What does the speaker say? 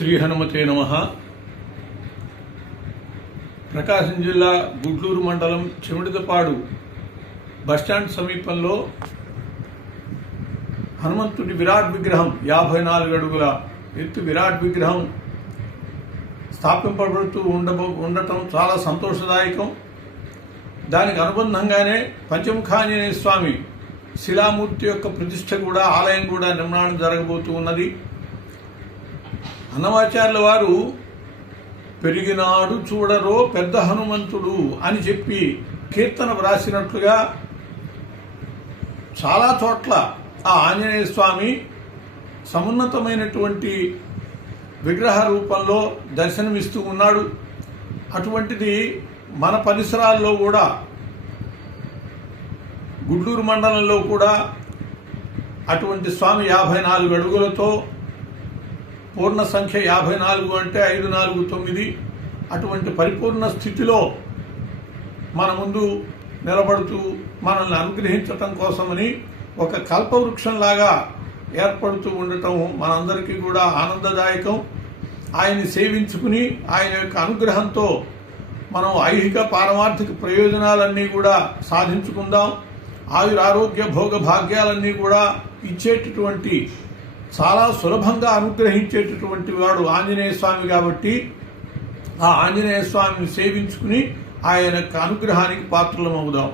శ్రీ హనుమతే నమః. ప్రకాశం జిల్లా గుడ్లూరు మండలం చెమిడిదపాడు బస్టాండ్ సమీపంలో హనుమంతుడి విరాట్ విగ్రహం 54 అడుగుల ఎత్తు విరాట్ విగ్రహం స్థాపింపబడుతూ ఉండటం చాలా సంతోషదాయకం. దానికి అనుబంధంగానే పంచముఖాంజనేయ స్వామి శిలామూర్తి యొక్క ప్రతిష్ఠ కూడా ఆలయం కూడా నిర్మాణం జరగబోతూ ఉన్నది. అన్నమాచార్యుల వారు పెరిగినాడు చూడరో పెద్ద హనుమంతుడు అని చెప్పి కీర్తన వ్రాసినట్లుగా చాలా చోట్ల ఆ ఆంజనేయ స్వామి సమున్నతమైనటువంటి విగ్రహ రూపంలో దర్శనమిస్తూ ఉన్నాడు. అటువంటిది మన పరిసరాల్లో కూడా గుడ్లూరు మండలంలో కూడా అటువంటి స్వామి 54 అడుగులతో పూర్ణ సంఖ్య 54 అంటే 5, 4, 9 అటువంటి పరిపూర్ణ స్థితిలో మన ముందు నిలబడుతూ మనల్ని అనుగ్రహించటం కోసమని ఒక కల్పవృక్షంలాగా ఏర్పడుతూ ఉండటం మనందరికీ కూడా ఆనందదాయకం. ఆయన్ని సేవించుకుని ఆయన యొక్క అనుగ్రహంతో మనం ఐహిక పారమార్థిక ప్రయోజనాలన్నీ కూడా సాధించుకుందాం. ఆయురారోగ్య భోగ భాగ్యాలన్నీ కూడా ఇచ్చేటటువంటి చాలా సులభంగా అనుగ్రహించేటటువంటి వాడు ఆంజనేయ స్వామి కాబట్టి ఆ ఆంజనేయ స్వామిని సేవించుకుని ఆయన యొక్క అనుగ్రహానికి పాత్రలమవుదాం.